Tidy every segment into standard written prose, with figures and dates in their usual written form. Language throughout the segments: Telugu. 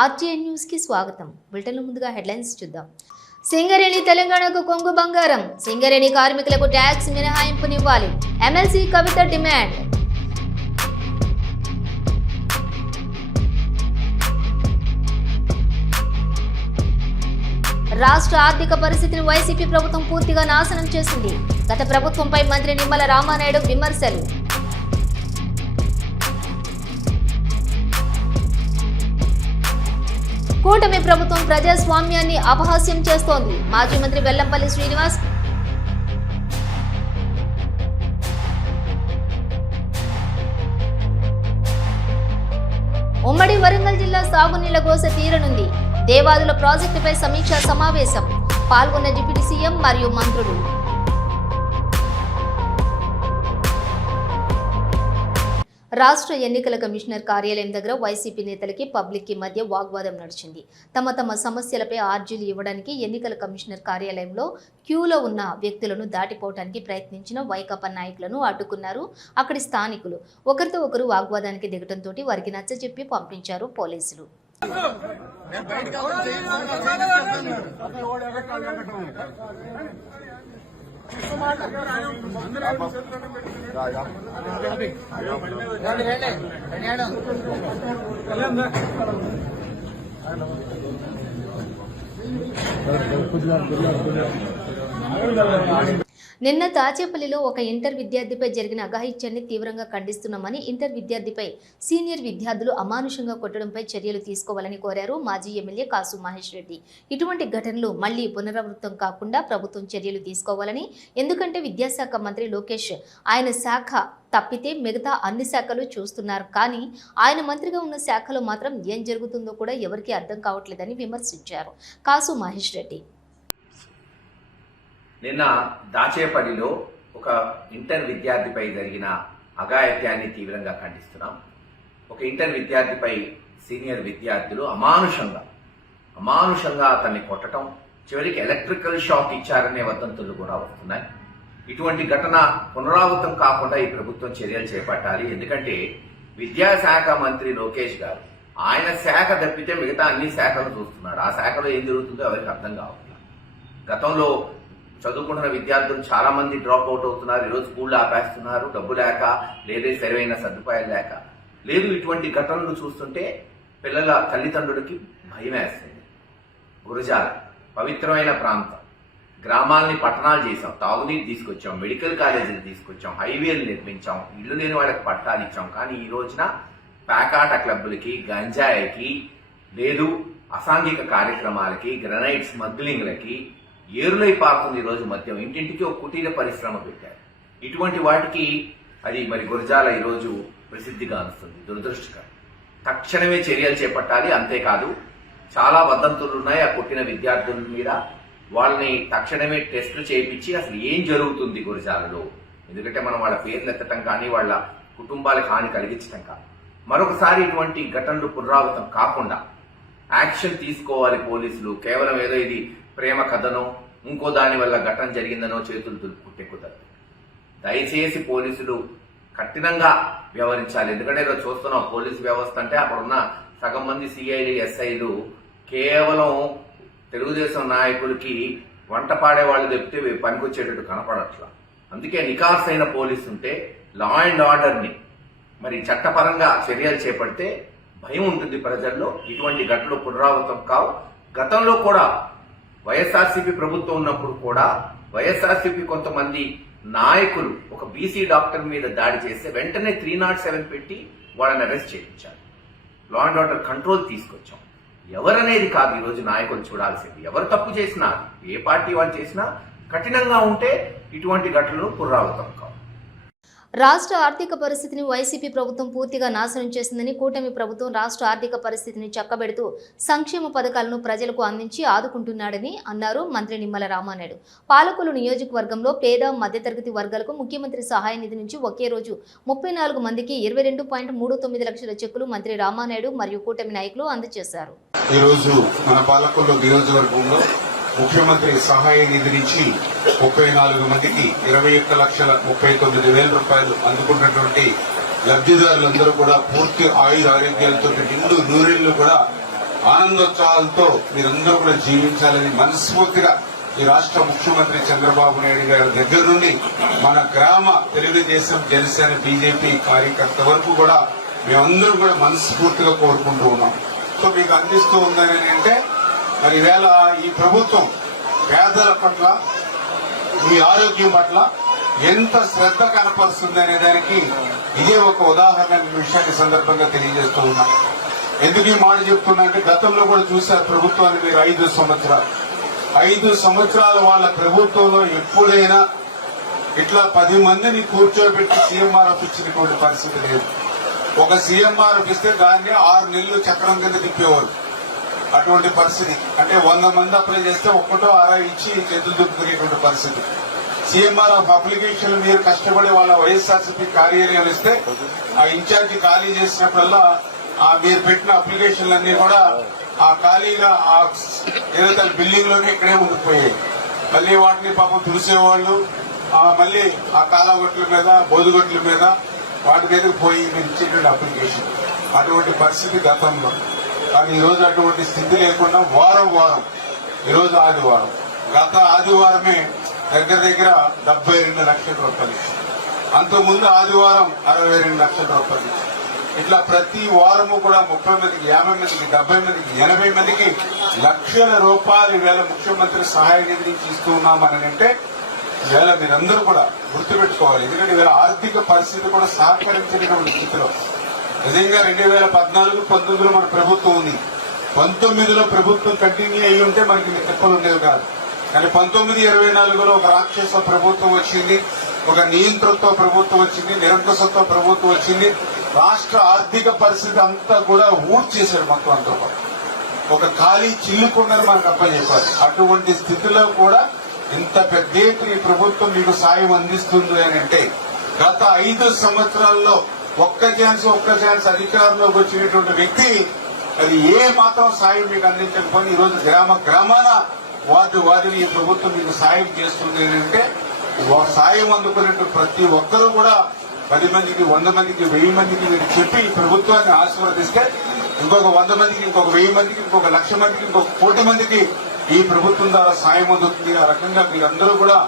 ఆర్టీఎన్ న్యూస్ కి స్వాగతం. బులెటిన్లో ముందుగా హెడ్లైన్స్ చూద్దాం. సింగరేణి తెలంగాణకు కొంగు బంగారం. సింగరేణి కార్మికులకు ట్యాక్స్ మినహాయింపునివ్వాలి. ఎమ్మెల్సీ కవిత డిమాండ్. రాష్ట్ర ఆర్థిక పరిస్థితిని వైసీపీ ప్రభుత్వం పూర్తిగా నాశనం చేసింది. గత ప్రభుత్వంపై మంత్రి నిమ్మల రామానాయుడు విమర్శలు. కూటమి ప్రభుత్వం ప్రజాస్వామ్యాన్ని అపహాస్యం చేస్తోంది. మాజీ మంత్రి వెల్లంపల్లి శ్రీనివాస్. ఉమ్మడి వరంగల్ జిల్లా సాగునీళ్ల గోస తీరనుంది. దేవాదుల ప్రాజెక్టుపై సమీక్షా సమావేశం. పాల్గొన్న డిప్యూటీ సీఎం మరియు మంత్రులు. రాష్ట్ర ఎన్నికల కమిషనర్ కార్యాలయం దగ్గర వైసీపీ నేతలకి పబ్లిక్ కి మధ్య వాగ్వాదం నడిచింది. తమ సమస్యలపై ఆర్జీలు ఇవ్వడానికి ఎన్నికల కమిషనర్ కార్యాలయంలో క్యూలో ఉన్న వ్యక్తులను దాటిపోవడానికి ప్రయత్నించిన వైకాపా నాయకులను అడ్డుకున్నారు అక్కడి స్థానికులు. ఒకరితో ఒకరు వాగ్వాదానికి దిగటంతో వారికి నచ్చజెప్పి పంపించారు పోలీసులు. నిన్న తాచేపల్లిలో ఒక ఇంటర్ విద్యార్థిపై జరిగిన అఘాయిత్యాన్ని తీవ్రంగా ఖండిస్తున్నామని, ఇంటర్ విద్యార్థిపై సీనియర్ విద్యార్థులు అమానుషంగా కొట్టడంపై చర్యలు తీసుకోవాలని కోరారు మాజీ ఎమ్మెల్యే కాసు మహేష్ రెడ్డి. ఇటువంటి ఘటనలు మళ్లీ పునరావృతం కాకుండా ప్రభుత్వం చర్యలు తీసుకోవాలని, ఎందుకంటే విద్యాశాఖ మంత్రి లోకేష్ ఆయన శాఖ తప్పితే మిగతా అన్ని శాఖలు చూస్తున్నారు, కానీ ఆయన మంత్రిగా ఉన్న శాఖలో మాత్రం ఏం జరుగుతుందో కూడా ఎవరికీ అర్థం కావట్లేదని విమర్శించారు కాసు మహేష్ రెడ్డి. నిన్న దాచేపల్లిలో ఒక ఇంటర్ విద్యార్థిపై జరిగిన అఘాయిత్యాన్ని తీవ్రంగా ఖండిస్తున్నాం. ఒక ఇంటర్ విద్యార్థిపై సీనియర్ విద్యార్థులు అమానుషంగా అతన్ని కొట్టడం, చివరికి ఎలక్ట్రికల్ షాక్ ఇచ్చారనే వదంతులు కూడా వస్తున్నాయి. ఇటువంటి ఘటన పునరావృతం కాకుండా ఈ ప్రభుత్వం చర్యలు చేపట్టాలి. ఎందుకంటే విద్యాశాఖ మంత్రి లోకేష్ గారు ఆయన శాఖ తప్పితే మిగతా అన్ని శాఖలు చూస్తున్నాడు. ఆ శాఖలో ఏం జరుగుతుందో ఎవరికి అర్థం కావట్లేదు. గతంలో చదువుకుంటున్న విద్యార్థులు చాలా మంది డ్రాప్ అవుట్ అవుతున్నారు. ఈరోజు స్కూళ్ళు ఆపేస్తున్నారు, డబ్బు లేక, లేదా సరైన సదుపాయాలు లేక. లేదు, ఇటువంటి ఘటనలు చూస్తుంటే పిల్లల తల్లిదండ్రులకి భయం వేస్తుంది. గురజాల పవిత్రమైన ప్రాంతం, గ్రామాలని పట్టణాలు చేసాం, తాగునీరు తీసుకొచ్చాం, మెడికల్ కాలేజీలు తీసుకొచ్చాం, హైవేలు నిర్మించాం, ఇల్లు లేని వాళ్ళకి పట్టాలు ఇచ్చాం. కానీ ఈ రోజున ప్యాకాట క్లబ్బులకి, గంజాయికి, లేదు అసాంఘిక కార్యక్రమాలకి, గ్రనైట్ స్మగ్లింగ్లకి ఏరులై పారుతుంది. ఈరోజు మద్యం, ఇంటింటికి ఒక కుటీర పరిశ్రమ పెట్టారు. ఇటువంటి వాటికి అది మరి గురజాల ఈరోజు ప్రసిద్ధిగా అందుతుంది. దురదృష్టకరం. తక్షణమే చర్యలు చేపట్టాలి. అంతేకాదు, చాలా వదంతులు ఉన్నాయి ఆ కొట్టిన విద్యార్థుల మీద. వాళ్ళని తక్షణమే టెస్టులు చేయించి అసలు ఏం జరుగుతుంది గురజాలలో, ఎందుకంటే మనం వాళ్ళ పేర్లు ఎత్తటం కానీ వాళ్ళ కుటుంబాలకు హాని కలిగించడం కాదు. మరొకసారి ఇటువంటి ఘటనలు పునరావృతం కాకుండా యాక్షన్ తీసుకోవాలి పోలీసులు. కేవలం ఏదో ఇది ప్రేమ కథనో ఇంకో దాని వల్ల ఘటన జరిగిందనో చేతులు దులుపుకుంటే కుదరదు. దయచేసి పోలీసులు కఠినంగా వ్యవహరించాలి. ఎందుకంటే ఈరోజు చూస్తున్నాం పోలీసు వ్యవస్థ అంటే అక్కడున్న సగం మంది సిఐలు, ఎస్ఐలు కేవలం తెలుగుదేశం నాయకులకి వంట పాడే వాళ్ళు చెప్తే పనికొచ్చేటట్టు కనపడట్లా. అందుకే నికార్సైన పోలీసు ఉంటే లా అండ్ ఆర్డర్ని మరి చట్టపరంగా చర్యలు చేపడితే భయం ఉంటుంది ప్రజల్లో. ఇటువంటి ఘటనలు పునరావృతం కావు. గతంలో కూడా వైఎస్ఆర్సీపీ ప్రభుత్వం ఉన్నప్పుడు కూడా వైఎస్ఆర్సీపీ కొంతమంది నాయకులు ఒక బీసీ డాక్టర్ మీద దాడి చేస్తే వెంటనే 307 పెట్టి వాళ్ళని అరెస్ట్ చేయించారు. లా అండ్ ఆర్డర్ కంట్రోల్ తీసుకొచ్చాం. ఎవరనేది కాదు ఈరోజు నాయకులు చూడాల్సింది. ఎవరు తప్పు చేసినా, ఏ పార్టీ వాళ్ళు చేసినా కఠినంగా ఉంటే ఇటువంటి ఘటనలు పునరావృతం కావు. రాష్ట్ర ఆర్థిక పరిస్థితిని వైసీపీ ప్రభుత్వం పూర్తిగా నాశనం చేసిందని, కూటమి ప్రభుత్వం రాష్ట్ర ఆర్థిక పరిస్థితిని చక్కబెడుతూ సంక్షేమ పథకాలను ప్రజలకు అందించి ఆదుకుంటున్నాడని అన్నారు మంత్రి నిమ్మల రామానాయుడు. పాలకొల్లు నియోజకవర్గంలో పేద మధ్యతరగతి వర్గాలకు ముఖ్యమంత్రి సహాయ నిధి నుంచి ఒకే రోజు 34 మందికి 22.39 లక్షల చెక్కులు మంత్రి రామానాయుడు మరియు కూటమి నాయకులు అందజేశారు. ముఖ్యమంత్రి సహాయ నిధి నుంచి 34 మందికి 21,39,000 రూపాయలు అందుకున్నటువంటి లబ్ధిదారులందరూ కూడా పూర్తి ఆయుర ఆరోగ్యాలతో నిండు నూరేళ్లు కూడా ఆనందోత్సాహాలతో మీరందరూ కూడా జీవించాలని మనస్ఫూర్తిగా ఈ రాష్ట్ర ముఖ్యమంత్రి చంద్రబాబు నాయుడు గారి దగ్గర నుండి మన గ్రామ తెలుగుదేశం జనసేన బీజేపీ కార్యకర్త వరకు కూడా మేమందరూ కూడా మనస్ఫూర్తిగా కోరుకుంటూ ఉన్నాం. సో మీకు అందిస్తూ ఉందని అంటే మరి ఈవేళ ఈ ప్రభుత్వం పేదల పట్ల మీ ఆరోగ్యం పట్ల ఎంత శ్రద్ధ కనపరుస్తుంది అనే దానికి ఇదే ఒక ఉదాహరణ విషయాన్ని సందర్భంగా తెలియజేస్తూ ఉన్నాం. ఎందుకు ఈ మాట చెప్తున్నా అంటే గతంలో కూడా చూశారు ప్రభుత్వాన్ని మీరు 5 సంవత్సరాలు వాళ్ళ ప్రభుత్వంలో ఎప్పుడైనా ఇట్లా 10 మందిని కూర్చోబెట్టి సీఎంఆర్ఎఫ్ ఇచ్చినటువంటి పరిస్థితి లేదు. ఒక సీఎంఆర్ఎఫ్ ఇస్తే దాన్ని 6 నెలలు చక్రం కింద తిప్పేవారు. అటువంటి పరిస్థితి అంటే 100 మంది అప్లై చేస్తే ఒక్కటో 6 ఇచ్చి చేతులు దుక్కునేటువంటి పరిస్థితి. సీఎంఆర్ఎఫ్ అప్లికేషన్లు మీరు కష్టపడి వాళ్ళ వైఎస్ఆర్సీపీ కార్యాలయాలు ఇస్తే ఆ ఇన్ఛార్జి ఖాళీ చేసినప్పుడల్లా మీరు పెట్టిన అప్లికేషన్లన్నీ కూడా ఆ ఖాళీగా ఏదైతే బిల్డింగ్ లోనే ఇక్కడే ఉండిపోయాయి. మళ్ళీ వాటిని పాపం తుడిసేవాళ్ళు మళ్ళీ ఆ కాలగొట్ల మీద బోదుగొట్ల మీద వాటి మీదకి పోయి మీరు ఇచ్చేటువంటి అప్లికేషన్ అటువంటి పరిస్థితి గతంలో. కానీ ఈరోజు అటువంటి స్థితి లేకుండా వారం ఈరోజు ఆదివారం, గత ఆదివారమే దగ్గర 72 లక్షల రూపాయలు, అంతకుముందు ఆదివారం 62 లక్షల రూపాయలు. ఇట్లా ప్రతి వారము కూడా 30 మందికి, 50 మందికి, 70 మందికి, 80 మందికి లక్షల రూపాయలు ఈవేళ ముఖ్యమంత్రి సహాయ నిధి నుంచి ఇస్తూ ఉన్నామని అంటే ఈవేళ మీరందరూ కూడా గుర్తుపెట్టుకోవాలి. ఎందుకంటే ఈవేళ ఆర్థిక పరిస్థితి కూడా సహకరించినటువంటి స్థితిలో నిజంగా 2014-19లో మన ప్రభుత్వం ఉంది. 19లో ప్రభుత్వం కంటిన్యూ అయ్యి ఉంటే మనకి తిప్పలు ఉండేవి కాదు. కానీ 19-24లో ఒక రాక్షస ప్రభుత్వం వచ్చింది, ఒక నియంత్రణతో ప్రభుత్వం వచ్చింది, నిరంకుశతో ప్రభుత్వం వచ్చింది. రాష్ట్ర ఆర్థిక పరిస్థితి అంతా కూడా ఊడ్చేశారు మొత్తం అంతా కూడా. ఒక ఖాళీ చిల్లుకుందని మనకు అప్పచెప్పారు. అటువంటి స్థితిలో కూడా ఇంత పెద్ద ఎత్తున ఈ ప్రభుత్వం మీకు సాయం అందిస్తుంది అని అంటే గత 5 సంవత్సరాల్లో ఒక్క ఛాన్స్ అధికారంలోకి వచ్చినటువంటి వ్యక్తి అది ఏ మాత్రం సాయం మీకు అందించకపోయి ఈరోజు గ్రామాన వార్డుని ఈ ప్రభుత్వం మీకు సాయం చేస్తుంది అంటే సాయం అందుకునేట్టు ప్రతి ఒక్కరూ కూడా 10 మందికి, 100 మందికి, 1000 మందికి మీరు చెప్పి ఈ ప్రభుత్వాన్ని ఆశీర్వదిస్తే ఇంకొక 100 మందికి, ఇంకొక 1000 మందికి, ఇంకొక 1,00,000 మందికి, ఇంకొక 1,00,00,000 మందికి ఈ ప్రభుత్వం ద్వారా సాయం అందుతుంది. ఆ రకంగా మీరందరూ కూడా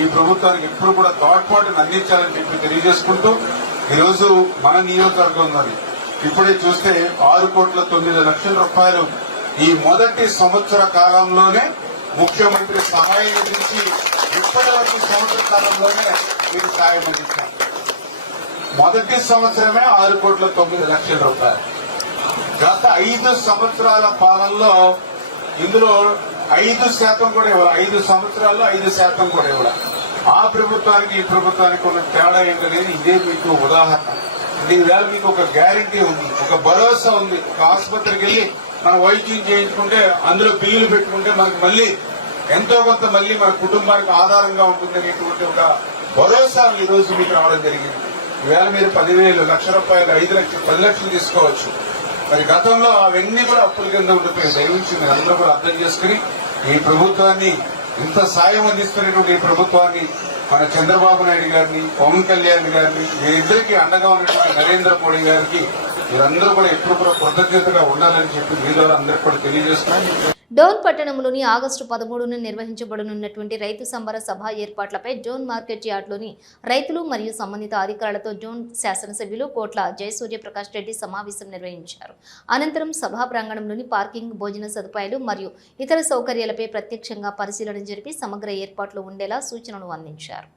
ఈ ప్రభుత్వానికి ఎప్పుడు కూడా తోడ్పాటును అందించాలని చెప్పి తెలియజేసుకుంటూ ఈరోజు మన నియోజకవర్గంలోని ఇప్పుడే చూస్తే 6,09,00,000 రూపాయలు ఈ మొదటి సంవత్సర కాలంలోనే ముఖ్యమంత్రి సహాయం నుంచి ఇప్పటి వరకు సంవత్సర కాలంలోనే మీకు సాయం అందించారు. మొదటి సంవత్సరమే 6,09,00,000 రూపాయలు. గత 5 సంవత్సరాల పాలనలో ఇందులో 5% కూడా ఇవ్వాలి. 5 సంవత్సరాల్లో 5% కూడా ఇవ్వాలి. ఆ ప్రభుత్వానికి ఈ ప్రభుత్వానికి ఉన్న తేడా ఏంటనేది ఇదే మీకు ఉదాహరణ. దీనివేళ మీకు ఒక గ్యారంటీ ఉంది, ఒక భరోసా ఉంది. ఒక ఆసుపత్రికి వెళ్లి మనం వైద్యం చేయించుకుంటే అందులో బిల్లులు పెట్టుకుంటే మనకు మళ్ళీ ఎంతో కొంత మళ్ళీ మన కుటుంబానికి ఆధారంగా ఉంటుందనేటువంటి ఒక భరోసా ఈ రోజు మీకు రావడం జరిగింది. ఈవేళ మీరు 10,000, 1,00,000 రూపాయలు, 5 లక్షలు, 10 లక్షలు తీసుకోవచ్చు. మరి గతంలో అవన్నీ కూడా అప్పుల కింద ఉండిపోయి దయవించి మీరు అందరూ కూడా అర్థం చేసుకుని ఈ ప్రభుత్వాన్ని ఇంత సాయం అందిస్తున్నటువంటి ఈ ప్రభుత్వాన్ని మన చంద్రబాబు నాయుడు గారిని, పవన్ కళ్యాణ్ గారిని, వీరిద్దరికీ అండగా ఉన్నటువంటి నరేంద్ర మోడీ గారికి మీరందరూ కూడా ఎప్పుడు కూడా కృతజ్ఞతగా ఉండాలని చెప్పి మీ ద్వారా అందరికీ కూడా తెలియజేస్తున్నాను. డోన్ పట్టణంలోని ఆగస్టు 13న నిర్వహించబడనున్నటువంటి రైతు సంబర సభ ఏర్పాట్లపై జోన్ మార్కెట్ యార్డ్లోని రైతులు మరియు సంబంధిత అధికారులతో జోన్ శాసనసభ్యులు కోట్ల జయసూర్యప్రకాష్ రెడ్డి సమావేశం నిర్వహించారు. అనంతరం సభా ప్రాంగణంలోని పార్కింగ్, భోజన సదుపాయాలు మరియు ఇతర సౌకర్యాలపై ప్రత్యక్షంగా పరిశీలన జరిపి సమగ్ర ఏర్పాట్లు ఉండేలా సూచనలు అందించారు.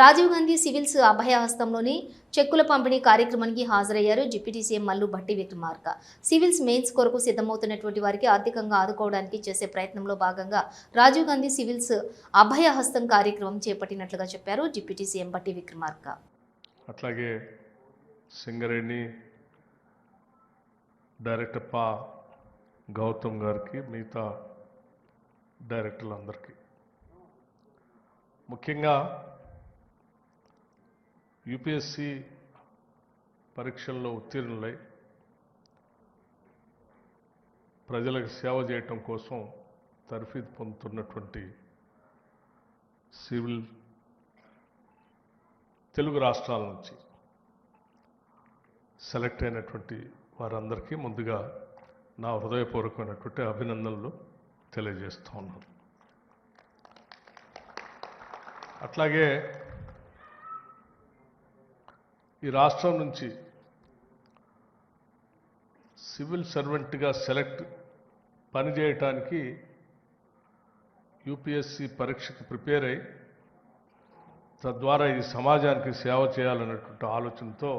రాజీవ్ గాంధీ సివిల్స్ అభయహస్తంలోని చెక్కుల పంపిణీ కార్యక్రమానికి హాజరయ్యారు deputy CM Mallu Bhatti Vikramarka. Civils mains కొరకు సిద్ధమవుతున్నటువంటి వారికి ఆర్థికంగా ఆదుకోవడానికి చేసే ప్రయత్నంలో భాగంగా రాజీవ్ గాంధీ సివిల్స్ అభయహస్తం కార్యక్రమం చేపట్టినట్లుగా చెప్పారు డిప్యూటీ సీఎం భట్టి విక్రమార్క. అట్లాగే సింగరేణి డైరెక్టర్ గౌతమ్ గారికి, మిగతా డైరెక్టర్లందరికీ, ముఖ్యంగా యూపీఎస్సీ పరీక్షల్లో ఉత్తీర్ణులై ప్రజలకు సేవ చేయటం కోసం తర్ఫీదు పొందుతున్నటువంటి సివిల్ తెలుగు రాష్ట్రాల నుంచి సెలెక్ట్ అయినటువంటి వారందరికీ ముందుగా నా హృదయపూర్వకమైనటువంటి అభినందనలు తెలియజేస్తూ ఉన్నాను. అట్లాగే ఈ రాష్ట్రం నుంచి సివిల్ సర్వెంట్గా పనిచేయటానికి యూపీఎస్సీ పరీక్షకు ప్రిపేర్ అయి తద్వారా ఈ సమాజానికి సేవ చేయాలనేటువంటి ఆలోచనతో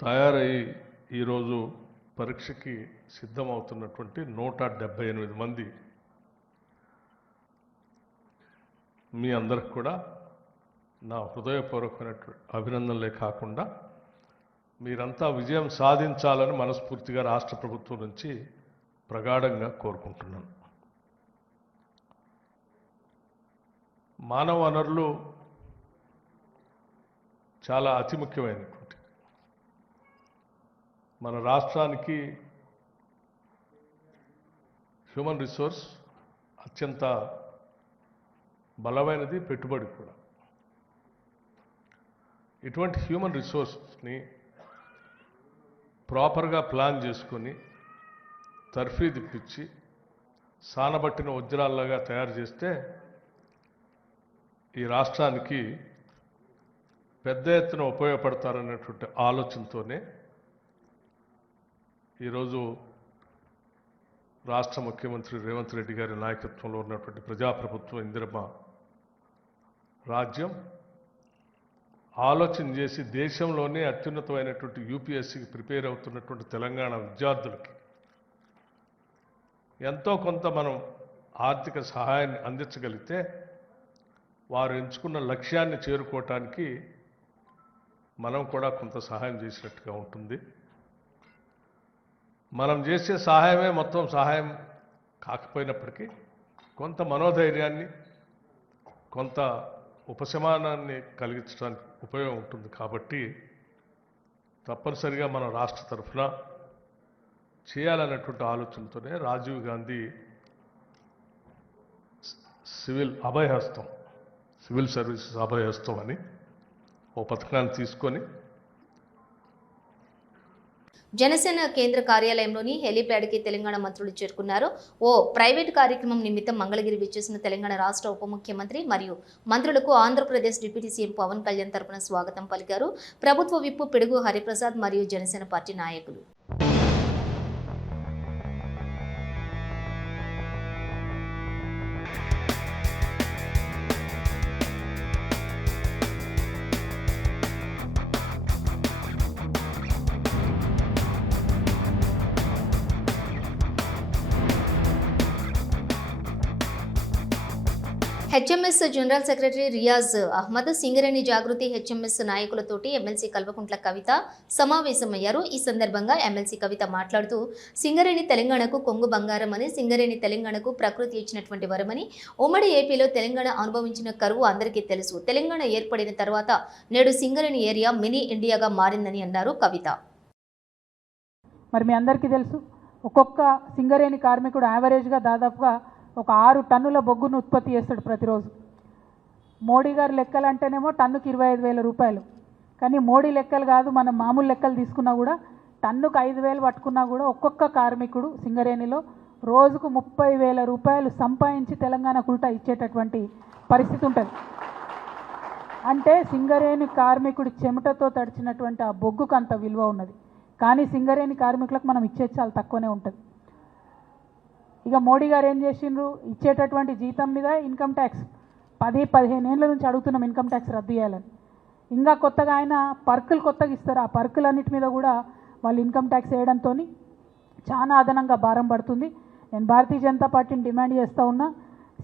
తయారయ్యి ఈరోజు పరీక్షకి సిద్ధమవుతున్నటువంటి 178 మంది మీ అందరికి కూడా నా హృదయపూర్వకమైనటువంటి అభినందనలే కాకుండా మీరంతా విజయం సాధించాలని మనస్ఫూర్తిగా రాష్ట్ర ప్రభుత్వం నుంచి ప్రగాఢంగా కోరుకుంటున్నాను. మానవ వనరులు చాలా అతి ముఖ్యమైనటువంటి మన రాష్ట్రానికి హ్యూమన్ రిసోర్స్ అత్యంత బలమైనది, పెట్టుబడి కూడా. ఇటువంటి హ్యూమన్ రిసోర్స్ని ప్రాపర్గా ప్లాన్ చేసుకొని తర్ఫీదు ఇప్పించి సానబట్టిన వజ్రాల్లాగా తయారు చేస్తే ఈ రాష్ట్రానికి పెద్ద ఎత్తున ఉపయోగపడతారనేటువంటి ఆలోచనతోనే ఈరోజు రాష్ట్ర ముఖ్యమంత్రి రేవంత్ రెడ్డి గారి నాయకత్వంలో ఉన్నటువంటి ప్రజాప్రభుత్వం ఇందిరమ్మ రాజ్యం ఆలోచన చేసి దేశంలోనే అత్యున్నతమైనటువంటి యూపీఎస్సీకి ప్రిపేర్ అవుతున్నటువంటి తెలంగాణ విద్యార్థులకి ఎంతో కొంత మనం ఆర్థిక సహాయాన్ని అందించగలిగితే వారు ఎంచుకున్న లక్ష్యాన్ని చేరుకోవటానికి మనం కూడా కొంత సహాయం చేసినట్టుగా ఉంటుంది. మనం చేసే సహాయమే మొత్తం సహాయం కాకపోయినప్పటికీ కొంత మనోధైర్యాన్ని, కొంత ఉపశమనాన్ని కలిగించడానికి ఉపయోగం ఉంటుంది. కాబట్టి తప్పనిసరిగా మన రాష్ట్ర తరఫున చేయాలన్నటువంటి ఆలోచనతోనే రాజీవ్ గాంధీ సివిల్ సర్వీసెస్ అభయహస్తం అని ఓ పథకాన్ని తీసుకొని జనసేన కేంద్ర కార్యాలయంలోని హెలీప్యాడ్కి తెలంగాణ మంత్రులు చేరుకున్నారు. ఓ ప్రైవేట్ కార్యక్రమం నిమిత్తం మంగళగిరి విచ్చేసిన తెలంగాణ రాష్ట్ర ఉప ముఖ్యమంత్రి మరియు మంత్రులకు ఆంధ్రప్రదేశ్ డిప్యూటీ సీఎం పవన్ కళ్యాణ్ తరపున స్వాగతం పలికారు ప్రభుత్వ విప్ పిడుగు హరిప్రసాద్ మరియు జనసేన పార్టీ నాయకులు. HMS general secretary Riyaz Ahmed, Singareni Jagruthi HMS నాయకులతోటి ఎమ్మెల్సీ కల్వకుంట్ల కవిత సమావేశమయ్యారు. ఈ సందర్భంగా ఎమ్మెల్సీ కవిత మాట్లాడుతూ సింగరేణి తెలంగాణకు కొంగు బంగారం అని, సింగరేణి తెలంగాణకు ప్రకృతి ఇచ్చినటువంటి వరమని, ఉమ్మడి ఏపీలో తెలంగాణ అనుభవించిన కరువు అందరికీ తెలుసు. తెలంగాణ ఏర్పడిన తర్వాత నేడు సింగరేణి ఏరియా మినీ ఇండియాగా మారిందని అన్నారు కవిత. మరి మీ అందరికీ తెలుసు, ఒక్కొక్క సింగరేణి కార్మికుడు యావరేజ్గా దాదాపుగా ఒక 6 టన్నుల బొగ్గును ఉత్పత్తి చేస్తాడు ప్రతిరోజు. మోడీ గారి లెక్కలు అంటేనేమో టన్నుకి 25,000 రూపాయలు. కానీ మోడీ లెక్కలు కాదు, మనం మామూలు లెక్కలు తీసుకున్నా కూడా టన్నుకు 5,000 పట్టుకున్నా కూడా ఒక్కొక్క కార్మికుడు సింగరేణిలో రోజుకు 30,000 రూపాయలు సంపాదించి తెలంగాణకు ఉల్టా ఇచ్చేటటువంటి పరిస్థితి ఉంటుంది. అంటే సింగరేణి కార్మికుడి చెమటతో తడిచినటువంటి ఆ బొగ్గుకు అంత విలువ ఉన్నది. కానీ సింగరేణి కార్మికులకు మనం ఇచ్చేది చాలా తక్కువనే ఉంటుంది. ఇక మోడీ గారు ఏం చేసిండ్రు, ఇచ్చేటటువంటి జీతం మీద ఇన్కమ్ ట్యాక్స్ 10-15 ఏళ్ళ నుంచి అడుగుతున్నాం ఇన్కమ్ ట్యాక్స్ రద్దు చేయాలని. ఇంకా కొత్తగా ఆయన పర్కులు కొత్తగా ఇస్తారు. ఆ పర్కులన్నిటి మీద కూడా వాళ్ళు ఇన్కమ్ ట్యాక్స్ వేయడంతో చాలా అదనంగా భారం పడుతుంది. నేను భారతీయ జనతా పార్టీని డిమాండ్ చేస్తూ ఉన్నా,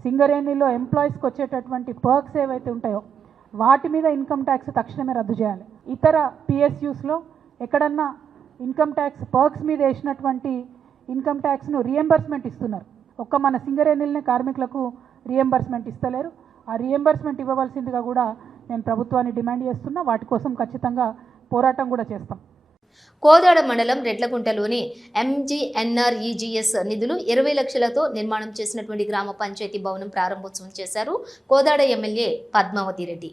సింగరేణిలో ఎంప్లాయీస్కి వచ్చేటటువంటి పర్క్స్ ఏవైతే ఉంటాయో వాటి మీద ఇన్కమ్ ట్యాక్స్ తక్షణమే రద్దు చేయాలి. ఇతర పిఎస్యూస్లో ఎక్కడన్నా ఇన్కమ్ ట్యాక్స్ పర్క్స్ మీద వేసినటువంటి ఇన్కమ్ ట్యాక్స్ను రియంబర్స్మెంట్ ఇస్తున్నారు. ఒక్క మన సింగరేణిలోనే కార్మికులకు రియంబర్స్మెంట్ ఇస్తలేరు. ఆ రియంబర్స్మెంట్ ఇవ్వవలసిందిగా కూడా నేను ప్రభుత్వాన్ని డిమాండ్ చేస్తున్నా. వాటి కోసం ఖచ్చితంగా పోరాటం కూడా చేస్తాం. కోదాడ మండలం రెడ్లగుంటలోని ఎంజీఎన్ఆర్ఈజీఎస్ నిధులు 20 లక్షలతో నిర్మాణం చేసినటువంటి గ్రామ పంచాయతీ భవనం ప్రారంభోత్సవం చేశారు కోదాడ ఎమ్మెల్యే పద్మావతి రెడ్డి.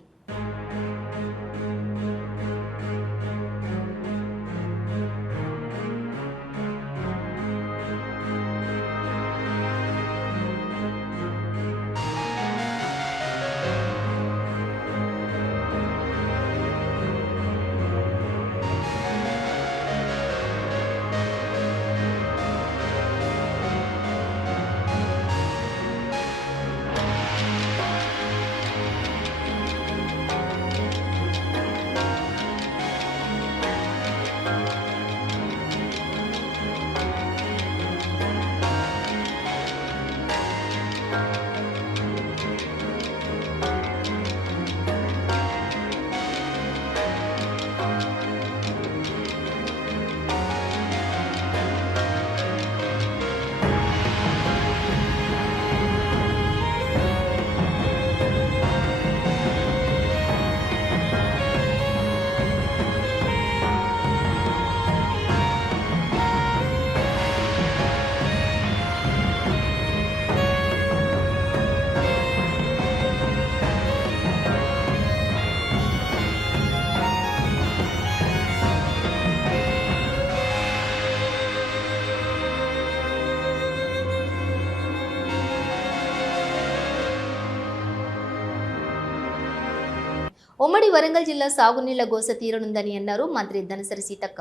ఉమ్మడి వరంగల్ జిల్లా సాగునీళ్ల గోస తీరనుందని అన్నారు మంత్రి ధనసరి సీతక్క.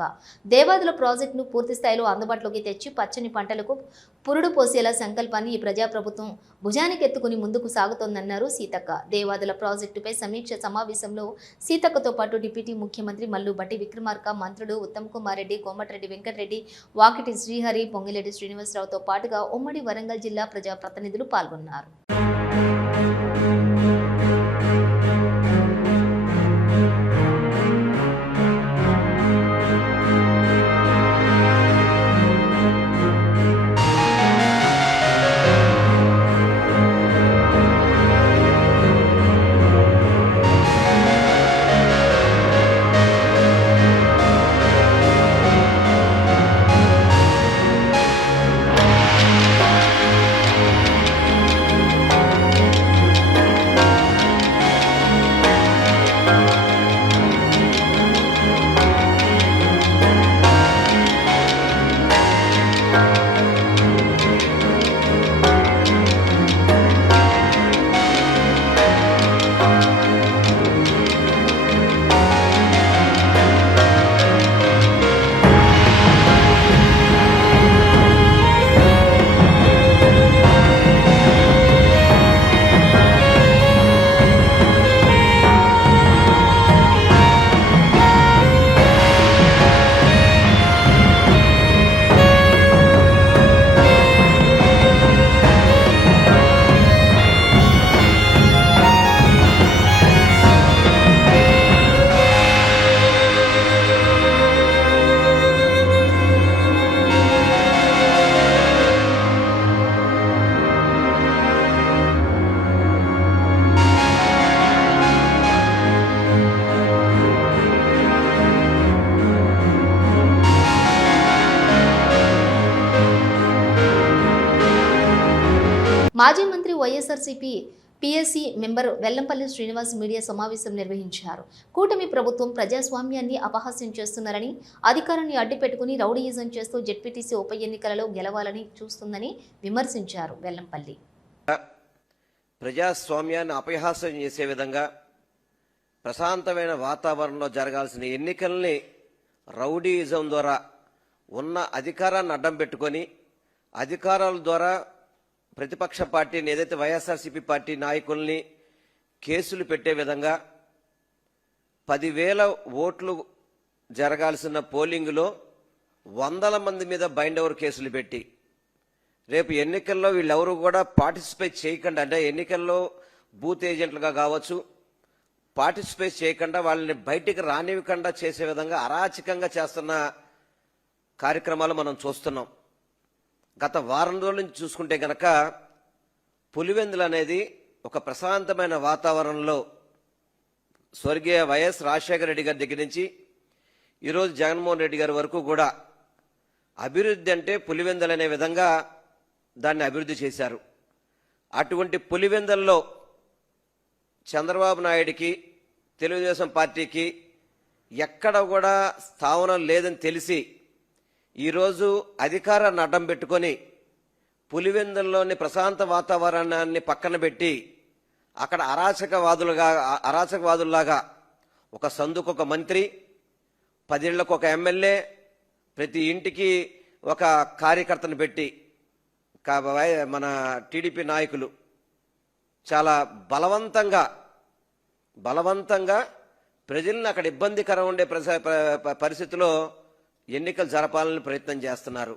దేవాదుల ప్రాజెక్టును పూర్తి స్థాయిలో అందుబాటులోకి తెచ్చి పచ్చని పంటలకు పురుడు పోసేలా సంకల్పాన్ని ఈ ప్రజాప్రభుత్వం భుజానికెత్తుకుని ముందుకు సాగుతోందన్నారు సీతక్క. దేవాదుల ప్రాజెక్టుపై సమీక్ష సమావేశంలో సీతక్కతో పాటు డిప్యూటీ ముఖ్యమంత్రి మల్లు భట్టి విక్రమార్క, మంత్రులు ఉత్తమ్ కుమార్ రెడ్డి, కోమటిరెడ్డి వెంకటరెడ్డి, వాకిటి శ్రీహరి, పొంగిరెడ్డి శ్రీనివాసరావుతో పాటుగా ఉమ్మడి వరంగల్ జిల్లా ప్రజాప్రతినిధులు పాల్గొన్నారు. మాజీ మంత్రి YSRCP PSC member Vellampalli Srinivas media సమావేశం నిర్వహించారు. కూటమి ప్రభుత్వం ప్రజాస్వామ్యాన్ని అపహాస్యం చేస్తున్నారని, అధికారాన్ని అడ్డుపెట్టుకుని రౌడీయిజం చేస్తూ జెడ్పీటీసీ ఉప ఎన్నికలలో గెలవాలని చూస్తుందని విమర్శించారు వెల్లంపల్లి. ప్రజాస్వామ్యాన్ని అపహాస్యం చేసే విధంగా ప్రశాంతమైన వాతావరణంలో జరగాల్సిన ఎన్నికల్ని రౌడీయిజం ద్వారా ఉన్న అధికారాన్ని అడ్డం పెట్టుకొని అధికారాల ద్వారా ప్రతిపక్ష పార్టీని ఏదైతే వైఎస్ఆర్సీపీ పార్టీ నాయకుల్ని కేసులు పెట్టే విధంగా 10,000 ఓట్లు జరగాల్సిన పోలింగ్లో వందల మంది మీద బైండ్ ఓవర్ కేసులు పెట్టి రేపు ఎన్నికల్లో వీళ్ళెవరూ కూడా పార్టిసిపేట్ చేయకుండా, అంటే ఎన్నికల్లో బూత్ ఏజెంట్లుగా కావచ్చు, పార్టిసిపేట్ చేయకుండా వాళ్ళని బయటికి రానివ్వకుండా చేసే విధంగా అరాచకంగా చేస్తున్న కార్యక్రమాలు మనం చూస్తున్నాం. గత వారం రోజుల నుంచి చూసుకుంటే గనక పులివెందులు అనేది ఒక ప్రశాంతమైన వాతావరణంలో స్వర్గీయ వైఎస్ రాజశేఖర రెడ్డి గారి దగ్గర నుంచి ఈరోజు జగన్మోహన్ రెడ్డి గారి వరకు కూడా అభివృద్ధి అంటే పులివెందులు అనే విధంగా దాన్ని అభివృద్ధి చేశారు. అటువంటి పులివెందుల్లో చంద్రబాబు నాయుడికి, తెలుగుదేశం పార్టీకి ఎక్కడ కూడా స్థావరం లేదని తెలిసి ఈరోజు అధికారాన్ని అడ్డం పెట్టుకొని పులివెందుల్లోని ప్రశాంత వాతావరణాన్ని పక్కన పెట్టి అక్కడ అరాచకవాదుల్లాగా ఒక సందుకు ఒక మంత్రి, 10 ఇళ్లకు ఒక ఎమ్మెల్యే, ప్రతి ఇంటికి ఒక కార్యకర్తను పెట్టి మన టీడీపీ నాయకులు చాలా బలవంతంగా ప్రజల్ని అక్కడ ఇబ్బందికరం ఉండే పరిస్థితిలో ఎన్నికలు జరపాలని ప్రయత్నం చేస్తున్నారు.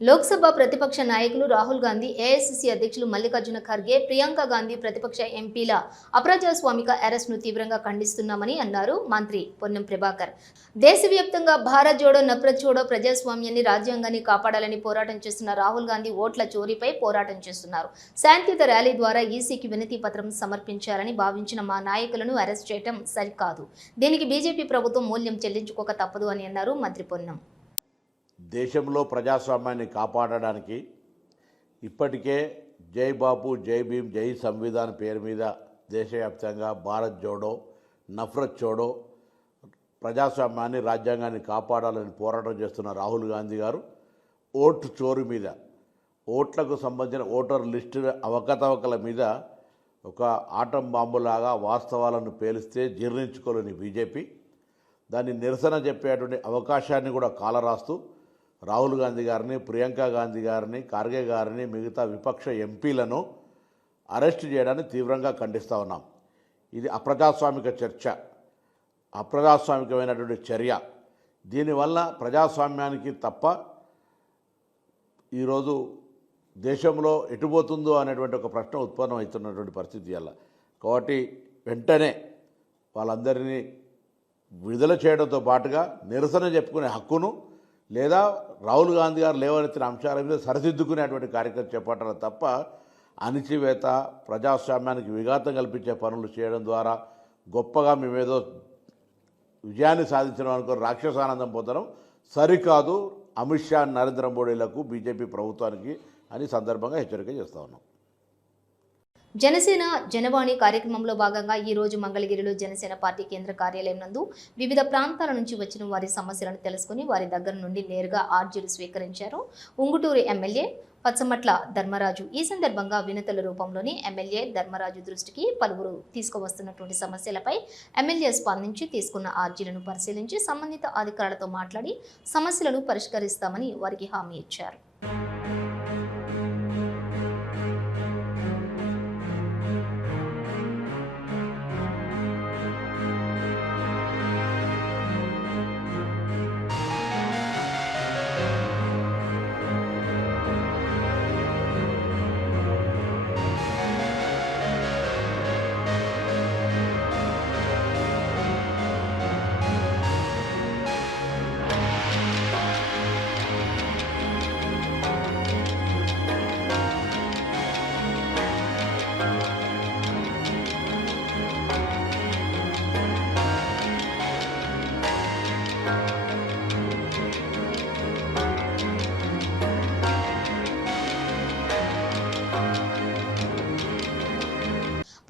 లోక్సభ ప్రతిపక్ష నాయకులు రాహుల్ గాంధీ, ఏఐసిసి అధ్యక్షులు మల్లికార్జున ఖర్గే, ప్రియాంక గాంధీ ప్రతిపక్ష ఎంపీల అప్రజాస్వామిక అరెస్ట్ను తీవ్రంగా ఖండిస్తున్నామని అన్నారు మంత్రి పొన్నం ప్రభాకర్. దేశవ్యాప్తంగా భారత్ జోడో నఫరత్ జోడో ప్రజాస్వామ్యాన్ని, రాజ్యాంగాన్ని కాపాడాలని పోరాటం చేస్తున్న రాహుల్ గాంధీ ఓట్ల చోరీపై పోరాటం చేస్తున్నారు. శాంతియుత ర్యాలీ ద్వారా ఈసీకి వినతి పత్రం సమర్పించాలని భావించిన మా నాయకులను అరెస్ట్ చేయడం సరికాదు. దీనికి బీజేపీ ప్రభుత్వం మూల్యం చెల్లించుకోక తప్పదు అని అన్నారు మంత్రి పొన్నం. దేశంలో ప్రజాస్వామ్యాన్ని కాపాడడానికి ఇప్పటికే జై బాపు, జై భీమ్, జై సంవిధాన్ పేరు మీద దేశవ్యాప్తంగా భారత్ జోడో నఫరత్ జోడో ప్రజాస్వామ్యాన్ని, రాజ్యాంగాన్ని కాపాడాలని పోరాటం చేస్తున్న రాహుల్ గాంధీ గారు ఓటు చోరు మీద, ఓట్లకు సంబంధించిన ఓటర్ లిస్టు అవకతవకల మీద ఒక ఆటం బాంబులాగా వాస్తవాలను పేలిస్తే జీర్ణించుకోలేని బీజేపీ దాన్ని నిరసన చెప్పేటువంటి అవకాశాన్ని కూడా కాలరాస్తూ రాహుల్ గాంధీ గారిని, ప్రియాంక గాంధీ గారిని, ఖార్గే గారిని, మిగతా విపక్ష ఎంపీలను అరెస్ట్ చేయడాన్ని తీవ్రంగా ఖండిస్తూ ఉన్నాం. ఇది అప్రజాస్వామిక అప్రజాస్వామికమైనటువంటి చర్య. దీనివల్ల ప్రజాస్వామ్యానికి తప్ప ఈరోజు దేశంలో ఎటుపోతుందో అనేటువంటి ఒక ప్రశ్న ఉత్పన్నమవుతున్నటువంటి పరిస్థితి వల్ల. కాబట్టి వెంటనే వాళ్ళందరినీ విడుదల చేయడంతో పాటుగా నిరసన చెప్పుకునే హక్కును, లేదా రాహుల్ గాంధీ గారు లేవనెత్తిన అంశాల మీద సరిదిద్దుకునేటువంటి కార్యక్రమం చేపట్టాలి తప్ప అణిచివేత, ప్రజాస్వామ్యానికి విఘాతం కల్పించే పనులు చేయడం ద్వారా గొప్పగా మేమేదో విజయాన్ని సాధించడం అనుకుని రాక్షసానందం పొందడం సరికాదు. అమిత్ షా, నరేంద్ర మోడీలకు, బీజేపీ ప్రభుత్వానికి అని సందర్భంగా హెచ్చరిక చేస్తూ ఉన్నాం. జనసేన జనవాణి కార్యక్రమంలో భాగంగా ఈ రోజు మంగళగిరిలో జనసేన పార్టీ కేంద్ర కార్యాలయం నందు వివిధ ప్రాంతాల నుంచి వచ్చిన వారి సమస్యలను తెలుసుకుని వారి దగ్గర నుండి నేరుగా ఆర్జీలు స్వీకరించారు ఉంగుటూరు ఎమ్మెల్యే పచ్చమట్ల ధర్మరాజు. ఈ సందర్భంగా వినతుల రూపంలోని ఎమ్మెల్యే ధర్మరాజు దృష్టికి పలువురు తీసుకువస్తున్నటువంటి సమస్యలపై ఎమ్మెల్యే స్పందించి తీసుకున్న ఆర్జీలను పరిశీలించి సంబంధిత అధికారులతో మాట్లాడి సమస్యలను పరిష్కరిస్తామని వారికి హామీ ఇచ్చారు.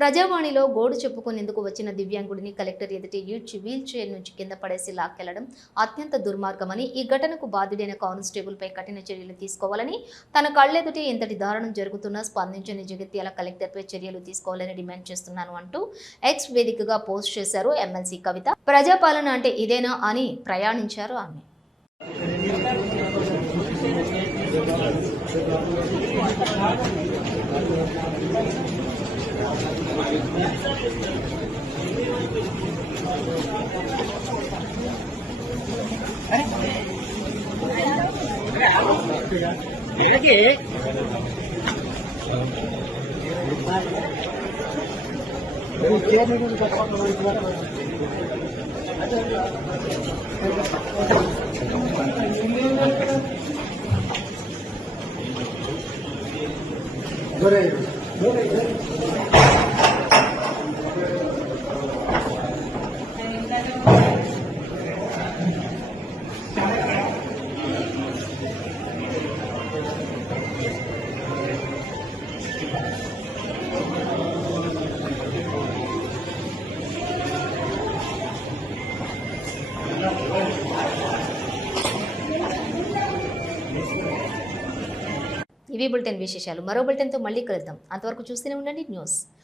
ప్రజావాణిలో గోడు చెప్పుకునేందుకు వచ్చిన దివ్యాంగుడిని కలెక్టర్ ఎదుటి ఈడ్చి వీల్ చైర్ నుంచి కింద పడేసి లాక్కెళ్లడం అత్యంత దుర్మార్గమని, ఈ ఘటనకు బాధ్యుడైన కానిస్టేబుల్పై కఠిన చర్యలు తీసుకోవాలని, తన కళ్లెదుటి ఇంతటి దారుణం జరుగుతున్నా స్పందించని జగిత్యాల కలెక్టర్పై చర్యలు తీసుకోవాలని డిమాండ్ చేస్తున్నాను అంటూ ఎక్స్ వేదికగా పోస్ట్ చేశారు ఎమ్మెల్సీ కవిత. ప్రజాపాలన అంటే ఇదేనా అని ప్రయాణించారు ఆమె. ఇవి బులెటిన్ విశేషాలు. మరో బులెటిన్తో మళ్ళీ కలుద్దాం. అంతవరకు చూస్తూనే ఉండండి న్యూస్.